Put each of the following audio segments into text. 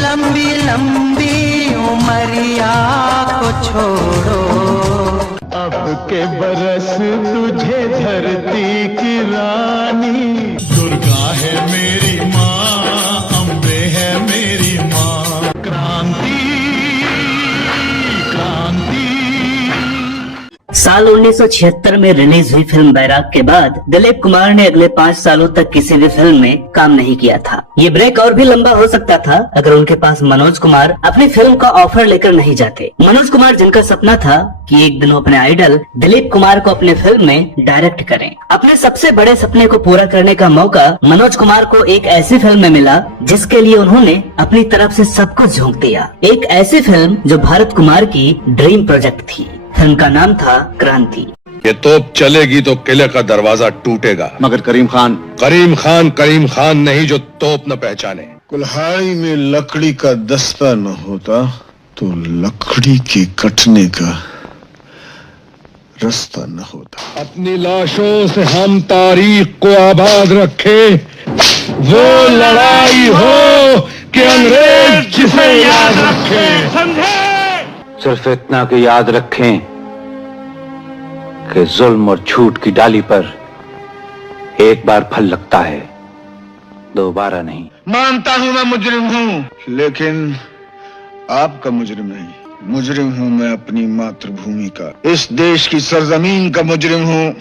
लंबी लंबी उमरिया को छोड़ो, अब के बरस तुझे धरती की रानी। दुर्गा है मेरी माँ, अम्बे है मेरी माँ। क्रांति क्रांति। साल 1976 में रिलीज हुई फिल्म बैराग के बाद दिलीप कुमार ने अगले 5 सालों तक किसी भी फिल्म में काम नहीं किया था। ये ब्रेक और भी लंबा हो सकता था अगर उनके पास मनोज कुमार अपनी फिल्म का ऑफर लेकर नहीं जाते। मनोज कुमार जिनका सपना था कि एक दिन वो अपने आइडल दिलीप कुमार को अपने फिल्म में डायरेक्ट करें। अपने सबसे बड़े सपने को पूरा करने का मौका मनोज कुमार को एक ऐसी फिल्म में मिला जिसके लिए उन्होंने अपनी तरफ से सब कुछ झोंक दिया। एक ऐसी फिल्म जो भारत कुमार की ड्रीम प्रोजेक्ट थी। फिल्म का नाम था क्रांति। ये तोप चलेगी तो किले का दरवाजा टूटेगा, मगर करीम खान नहीं जो तोप न पहचाने। कुल्हाड़ी में लकड़ी का दस्ता न होता तो लकड़ी के कटने का रास्ता न होता। अपनी लाशों से हम तारीख को आबाद रखे, वो लड़ाई हो कि अंग्रेज जिसे याद रखे। समझे? सिर्फ इतना कि याद रखें कि जुल्म और झूठ की डाली पर एक बार फल लगता है, दोबारा नहीं। मानता हूं मैं मुजरिम हूं, लेकिन आपका मुजरिम नहीं। मुजरिम हूं मैं अपनी मातृभूमि का, इस देश की सरजमीन का मुजरिम हूं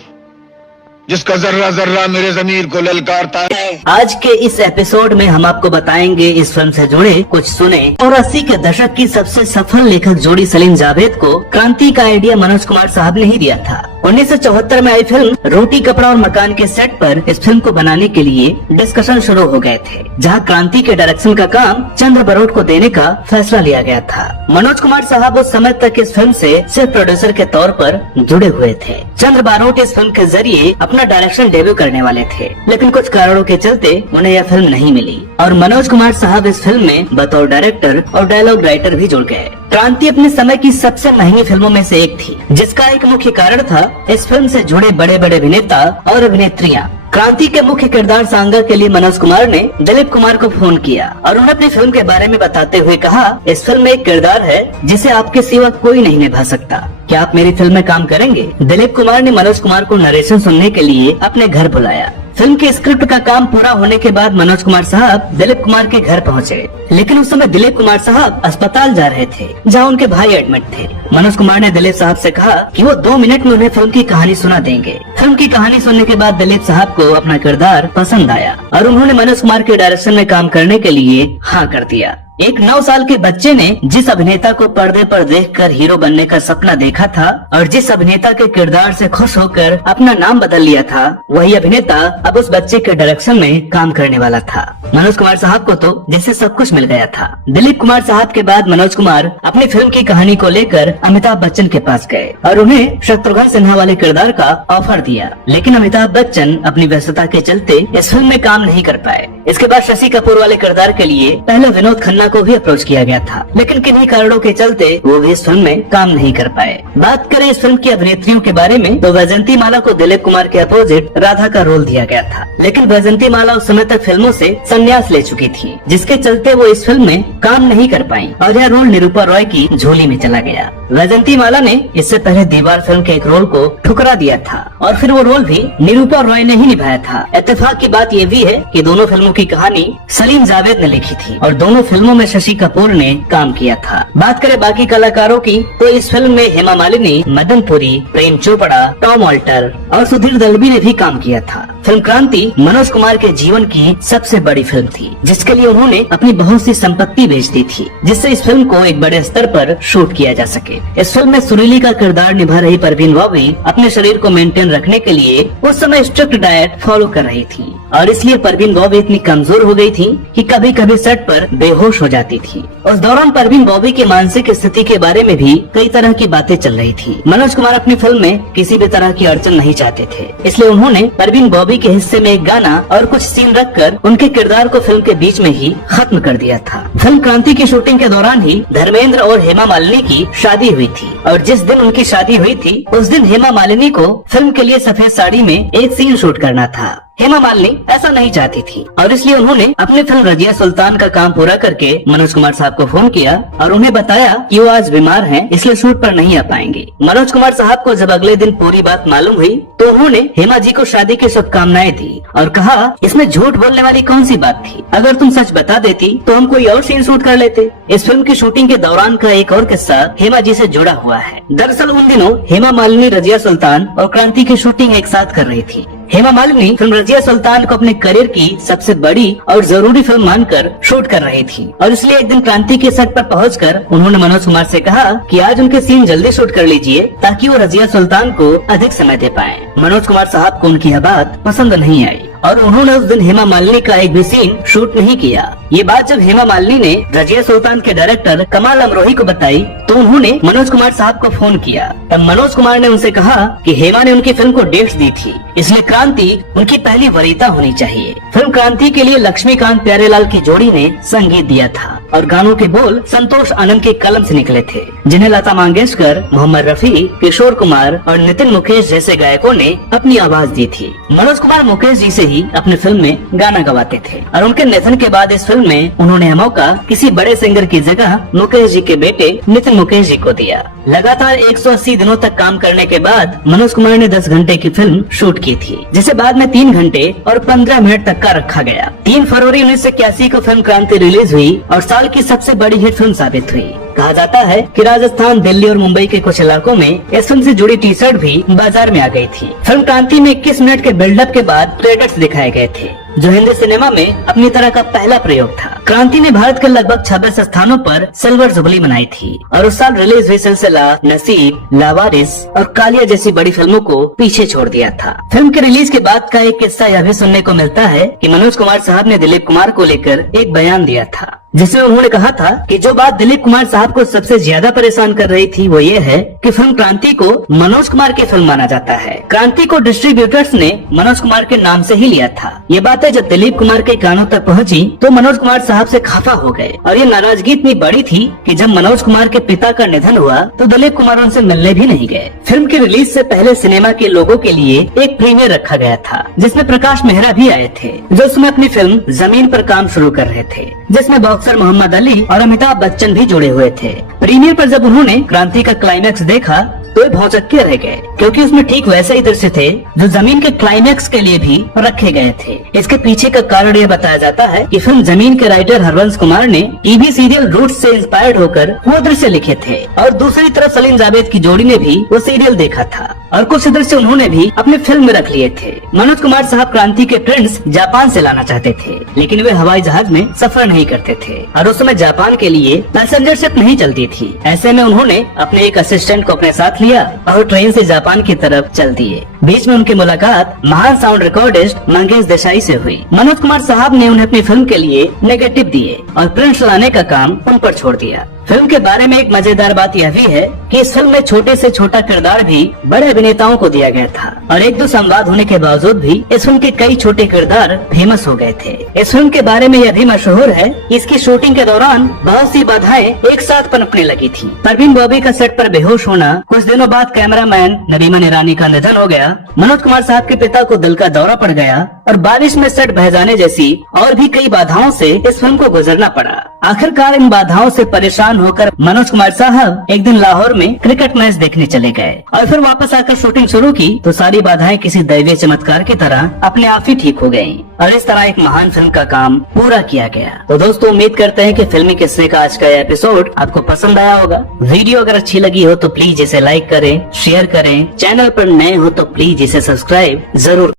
जिसका जर्रा जर्रा मेरे ज़मीर को ललकारता है। आज के इस एपिसोड में हम आपको बताएंगे इस फिल्म से जुड़े कुछ सुने और 80 के दशक की सबसे सफल लेखक जोड़ी सलीम जावेद को क्रांति का आइडिया मनोज कुमार साहब ने ही दिया था। 1974 में आई फिल्म रोटी कपड़ा और मकान के सेट पर इस फिल्म को बनाने के लिए डिस्कशन शुरू हो गए थे, जहां क्रांति के डायरेक्शन का काम चंद्र बरोट को देने का फैसला लिया गया था। मनोज कुमार साहब उस समय तक इस फिल्म से सिर्फ प्रोड्यूसर के तौर पर जुड़े हुए थे। चंद्र बरोट इस फिल्म के जरिए अपना डायरेक्शन डेब्यू करने वाले थे, लेकिन कुछ कारणों के चलते उन्हें यह फिल्म नहीं मिली और मनोज कुमार साहब इस फिल्म में बतौर डायरेक्टर और डायलॉग राइटर भी जुड़ गए। क्रांति अपने समय की सबसे महंगी फिल्मों में से एक थी, जिसका एक मुख्य कारण था इस फिल्म से जुड़े बड़े बड़े अभिनेता और अभिनेत्रियां। क्रांति के मुख्य किरदार सांगा के लिए मनोज कुमार ने दिलीप कुमार को फोन किया और उन्हें अपनी फिल्म के बारे में बताते हुए कहा, इस फिल्म में एक किरदार है जिसे आपके सिवा कोई नहीं निभा सकता, क्या आप मेरी फिल्म में काम करेंगे? दिलीप कुमार ने मनोज कुमार को नरेशन सुनने के लिए अपने घर बुलाया। फिल्म के स्क्रिप्ट का काम पूरा होने के बाद मनोज कुमार साहब दिलीप कुमार के घर पहुंचे, लेकिन उस समय दिलीप कुमार साहब अस्पताल जा रहे थे जहां उनके भाई एडमिट थे। मनोज कुमार ने दिलीप साहब से कहा कि वो 2 मिनट में उन्हें फिल्म की कहानी सुना देंगे। फिल्म की कहानी सुनने के बाद दिलीप साहब को अपना किरदार पसंद आया और उन्होंने मनोज कुमार के डायरेक्शन में काम करने के लिए हाँ कर दिया। एक 9 साल के बच्चे ने जिस अभिनेता को पर्दे पर देखकर हीरो बनने का सपना देखा था और जिस अभिनेता के किरदार से खुश होकर अपना नाम बदल लिया था, वही अभिनेता अब उस बच्चे के डायरेक्शन में काम करने वाला था। मनोज कुमार साहब को तो जैसे सब कुछ मिल गया था। दिलीप कुमार साहब के बाद मनोज कुमार अपनी फिल्म की कहानी को लेकर अमिताभ बच्चन के पास गए और उन्हें शत्रुघ्न सिन्हा वाले किरदार का ऑफर दिया, लेकिन अमिताभ बच्चन अपनी व्यस्तता के चलते इस फिल्म में काम नहीं कर पाए। इसके बाद शशि कपूर वाले किरदार के लिए पहले विनोद खन्ना को भी अप्रोच किया गया था, लेकिन किन्हीं कारणों के चलते वो भी इस फिल्म में काम नहीं कर पाए। बात करें इस फिल्म की अभिनेत्रियों के बारे में तो वैजंती माला को दिलीप कुमार के अपोजिट राधा का रोल दिया गया था, लेकिन वैजंती माला उस समय तक फिल्मों से संन्यास ले चुकी थी, जिसके चलते वो इस फिल्म में काम नहीं कर पाई और यह रोल निरूपा रॉय की झोली में चला गया। वैजंती माला ने इससे पहले दीवार फिल्म के एक रोल को ठुकरा दिया था और फिर वो रोल भी निरूपा रॉय ने ही निभाया था। इत्तेफाक की बात ये भी है कि दोनों फिल्मों की कहानी सलीम जावेद ने लिखी थी और दोनों फिल्मों में शशि कपूर ने काम किया था। बात करें बाकी कलाकारों की तो इस फिल्म में हेमा मालिनी, मदन पुरी, प्रेम चोपड़ा, टॉम ऑल्टर और सुधीर दलबी ने भी काम किया था। फिल्म क्रांति मनोज कुमार के जीवन की सबसे बड़ी फिल्म थी, जिसके लिए उन्होंने अपनी बहुत सी संपत्ति बेच दी थी, जिससे इस फिल्म को एक बड़े स्तर पर शूट किया जा सके। इस फिल्म में सुरीली का किरदार निभा रही परवीन बॉबी अपने शरीर को मेंटेन रखने के लिए उस समय स्ट्रिक्ट डाइट फॉलो कर रही थी और इसलिए परवीन बॉबी इतनी कमजोर हो गई थी कि कभी कभी सेट पर बेहोश हो जाती थी। उस दौरान परवीन बॉबी की मानसिक स्थिति के बारे में भी कई तरह की बातें चल रही थी। मनोज कुमार अपनी फिल्म में किसी भी तरह की अड़चन नहीं चाहते थे, इसलिए उन्होंने परवीन बॉबी के हिस्से में एक गाना और कुछ सीन रखकर उनके किरदार को फिल्म के बीच में ही खत्म कर दिया था। फिल्म क्रांति की शूटिंग के दौरान ही धर्मेंद्र और हेमा मालिनी की शादी हुई थी और जिस दिन उनकी शादी हुई थी उस दिन हेमा मालिनी को फिल्म के लिए सफेद साड़ी में एक सीन शूट करना था। हेमा मालिनी ऐसा नहीं चाहती थी और इसलिए उन्होंने अपनी फिल्म रजिया सुल्तान का काम पूरा करके मनोज कुमार साहब को फोन किया और उन्हें बताया कि वो आज बीमार हैं, इसलिए शूट पर नहीं आ पाएंगे। मनोज कुमार साहब को जब अगले दिन पूरी बात मालूम हुई तो उन्होंने हेमा जी को शादी की शुभकामनाएं दी और कहा इसमें झूठ बोलने वाली कौन सी बात थी, अगर तुम सच बता देती तो हम कोई और सीन शूट कर लेते। इस फिल्म की शूटिंग के दौरान का एक और किस्सा हेमा जी से जुड़ा हुआ है। दरअसल उन दिनों हेमा मालिनी रजिया सुल्तान और क्रांति की शूटिंग एक साथ कर रही थी। हेमा मालिनी फिल्म रजिया सुल्तान को अपने करियर की सबसे बड़ी और जरूरी फिल्म मानकर शूट कर रही थी और इसलिए एक दिन क्रांति के सेट पर पहुंचकर उन्होंने मनोज कुमार से कहा कि आज उनके सीन जल्दी शूट कर लीजिए ताकि वो रजिया सुल्तान को अधिक समय दे पाए। मनोज कुमार साहब को उनकी यह बात पसंद नहीं आई और उन्होंने उस दिन हेमा मालिनी का एक भी सीन शूट नहीं किया। ये बात जब हेमा मालिनी ने रजिया सुल्तान के डायरेक्टर कमाल अमरोही को बताई तो उन्होंने मनोज कुमार साहब को फोन किया। तब मनोज कुमार ने उनसे कहा कि हेमा ने उनकी फिल्म को डेट्स दी थी, इसलिए क्रांति उनकी पहली वरीयता होनी चाहिए। फिल्म क्रांति के लिए लक्ष्मीकांत प्यारेलाल की जोड़ी ने संगीत दिया था और गानों के बोल संतोष आनंद के कलम से निकले थे, जिन्हें लता मंगेशकर, मोहम्मद रफी, किशोर कुमार और नितिन मुकेश जैसे गायकों ने अपनी आवाज दी थी। मनोज कुमार मुकेश जी से ही अपने फिल्म में गाना गवाते थे और उनके निधन के बाद इस फिल्म में उन्होंने मौका किसी बड़े सिंगर की जगह मुकेश जी के बेटे नितिन मुकेश जी को दिया। लगातार 180 दिनों तक काम करने के बाद मनोज कुमार ने 10 घंटे की फिल्म शूट की थी, जिसे बाद में 3 घंटे और 15 मिनट तक का रखा गया। 3 फरवरी 1981 को फिल्म क्रांति रिलीज हुई और साल की सबसे बड़ी हिट फिल्म साबित हुई। कहा जाता है कि राजस्थान, दिल्ली और मुंबई के कुछ इलाकों में इस फिल्म से जुड़ी टी शर्ट भी बाजार में आ गई थी। फिल्म क्रांति में 21 मिनट के बिल्डअप के बाद क्रेडिट्स दिखाए गए थे, जो हिंदी सिनेमा में अपनी तरह का पहला प्रयोग था। क्रांति ने भारत के लगभग 26 स्थानों पर सिल्वर जुबली मनाई थी और उस साल रिलीज हुई सिलसिला, नसीब, लावारिस और कालिया जैसी बड़ी फिल्मों को पीछे छोड़ दिया था। फिल्म के रिलीज के बाद का एक किस्सा यह भी सुनने को मिलता है कि मनोज कुमार साहब ने दिलीप कुमार को लेकर एक बयान दिया था, जिसमें उन्होंने कहा था कि जो बात दिलीप कुमार साहब को सबसे ज्यादा परेशान कर रही थी वो ये है कि फिल्म क्रांति को मनोज कुमार की फिल्म माना जाता है। क्रांति को डिस्ट्रीब्यूटर्स ने मनोज कुमार के नाम से ही लिया था। ये बातें जब दिलीप कुमार के कानों तक पहुंची तो मनोज कुमार साहब से खफा हो गए और ये नाराजगी इतनी बड़ी थी कि जब मनोज कुमार के पिता का निधन हुआ तो दिलीप कुमार उनसे मिलने भी नहीं गए। फिल्म की रिलीज से पहले सिनेमा के लोगों के लिए एक प्रीमियर रखा गया था, जिसमें प्रकाश मेहरा भी आए थे, जो उसमें अपनी फिल्म जमीन पर काम शुरू कर रहे थे, जिसमें बॉक्सर मोहम्मद अली और अमिताभ बच्चन भी जुड़े हुए थे। प्रीमियर पर जब उन्होंने क्रांति का क्लाइमैक्स देखा तो ये भौचक्के रह गए, क्योंकि उसमें ठीक वैसे ही दृश्य थे जो जमीन के क्लाइमैक्स के लिए भी रखे गए थे। इसके पीछे का कारण यह बताया जाता है कि फिल्म जमीन के राइटर हरवंश कुमार ने टीवी सीरियल रूट्स से इंस्पायर्ड होकर वो दृश्य लिखे थे और दूसरी तरफ सलीम जावेद की जोड़ी ने भी वो सीरियल देखा था और कुछ दृश्य उन्होंने भी अपनी फिल्म में रख लिए थे। मनोज कुमार साहब क्रांति के प्रिंट्स जापान से लाना चाहते थे, लेकिन वे हवाई जहाज में सफर नहीं करते थे और उस समय जापान के लिए पैसेंजर शिप नहीं चलती थी। ऐसे में उन्होंने अपने एक असिस्टेंट को अपने साथ लिया और ट्रेन से जापान की तरफ चल दिए। बीच में उनकी मुलाकात महान साउंड रिकॉर्डिस्ट मंगेश देसाई से हुई। मनोज कुमार साहब ने उन्हें अपनी फिल्म के लिए नेगेटिव दिए और प्रिंट्स लाने का काम उन पर छोड़ दिया। फिल्म के बारे में एक मजेदार बात यह भी है कि इस फिल्म में छोटे से छोटा किरदार भी बड़े अभिनेताओं को दिया गया था और 1-2 संवाद होने के बावजूद भी इस फिल्म के कई छोटे किरदार फेमस हो गए थे। इस फिल्म के बारे में यह भी मशहूर है कि इसकी शूटिंग के दौरान बहुत सी बाधाएं एक साथ पनपने लगी थी। परवीन बॉबी का सेट पर बेहोश होना, कुछ दिनों बाद कैमरामैन नरीमन ईरानी का निधन हो गया, मनोज कुमार साहब के पिता को दिल का दौरा पड़ गया और बारिश में सेट बह जाने जैसी और भी कई बाधाओं से इस फिल्म को गुजरना पड़ा। आखिरकार इन बाधाओं से परेशान होकर मनोज कुमार साहब एक दिन लाहौर में क्रिकेट मैच देखने चले गए और फिर वापस आकर शूटिंग शुरू की तो सारी बाधाएं किसी दैवीय चमत्कार की तरह अपने आप ही ठीक हो गयी और इस तरह एक महान फिल्म का काम पूरा किया गया। तो दोस्तों, उम्मीद करते हैं कि फिल्मी किस्से का आज का एपिसोड आपको पसंद आया होगा। वीडियो अगर अच्छी लगी हो तो प्लीज इसे लाइक करें, शेयर करें, चैनल पर नए हो तो प्लीज इसे सब्सक्राइब जरूर